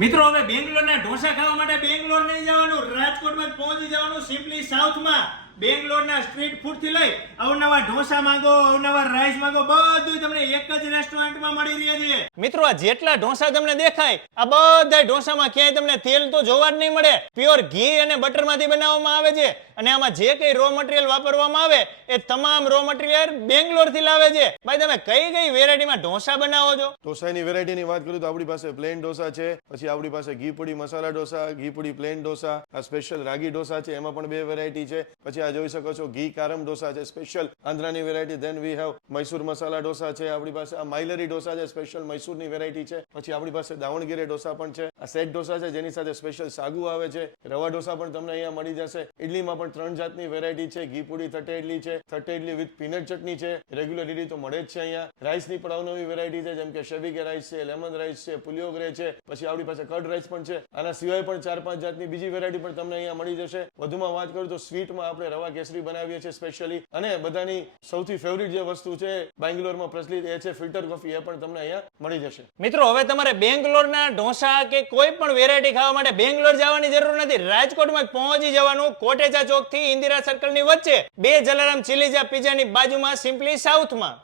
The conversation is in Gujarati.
મિત્રો હવે બેંગ્લોરના ઢોસા ખાવા માટે બેંગ્લોર નહીં જવાનું, રાજકોટમાં જ પહોંચી જવાનું. સિમ્પલી સાઉથમાં બેંગ્લોરના સ્ટ્રીટ ફૂડ થી લઈ અવનવા ઢોસા માંગો, અવનવા રાઈસ માંગો, બધું તમને એક જ રેસ્ટોરન્ટમાં મળી રહ્યા છે. મિત્રો આ જેટલા ઢોસા તમને દેખાય, આ બધા ઢોસામાં ક્યાંય તમને તેલ તો જોવા જ નહીં મળે. પ્યોર ઘી અને બટર માંથી બનાવવામાં આવે છે અને આમાં જે કઈ રો મટીરિયલ વાપરવામાં આવે એ તમામ રો મટીરિયલ બેંગ્લોર થી લાવે છે. ભાઈ તમે કઈ વેરાયટીમાં ઢોસા બનાવો છો? ઢોસાની વેરાયટીની વાત કરું તો આપણી પાસે પ્લેન ઢોસા છે, પછી આપણી પાસે ઘી પૂડી મસાલા ઢોસા, ઘી પૂડી પ્લેન ઢોસા, આ સ્પેશિયલ રાગી ઢોસા છે, એમાં પણ બે વેરાયટી છે. પછી આ જોઈ શકો છો ઘી કારમ ઢોસા છે, સ્પેશિયલ આંધ્રાની variety. Then we have Mysore masala dosa છે આપણી પાસે. આ માઇલરી ઢોસા છે, સ્પેશિયલ મૈસૂરની વેરાયટી છે. પછી આપણી પાસે દાવણગીરે ઢોસા પણ છે. આ સેટ ઢોસા છે જેની સાથે સ્પેશિયલ સાગુ આવે છે. રવા ઢોસા પણ તમને અહીંયા મળી જશે. ઇડલીમાં પણ 3 જાતની વેરાયટી છે. ઘી પૂડી થટે ઇડલી છે, થટે ઇડલી વિથ પીનટ ચટણી છે. રેગ્યુલર ઇડલી તો મળે જ છે અહીંયા. રાઈસની પણ અવનવી વેરાયટી છે, જેમ કે શેવિકે રાઈસ છે, લેમન રાઈસ છે, પુલિયોગરે છે. પછી આપણી પાસે કર્ડ રાઈસ પણ છે. આના સિવાય પણ 4-5 જાતની બીજી વેરાયટી પણ તમને અહીંયા મળી જશે. વધુમાં વાત કરું તો સ્વીટમાં આપણે રવા કેસરી બનાવીએ છીએ સ્પેશિયલી, અને બધાની સૌથી ફેવરિટ જે વસ્તુ છે બેંગ્લોરમાં પ્રચલિત એ છે ફિલ્ટર કોફી. એ પણ તમને અહીંયા મળી જશે. મિત્રો હવે તમારે બેંગ્લોરના ઢોસા કે કોઈ પણ વેરાયટી ખાવા માટે બેંગ્લોર જવાની જરૂર નથી. રાજકોટમાં જ પહોંચી જવાનું. કોટેચા ચોક થી ઇન્દિરા સર્કલ ની વચ્ચે 2 જલારામ ચીલીઝા પિઝાની બાજુમાં સિમ્પલી સાઉથમાં.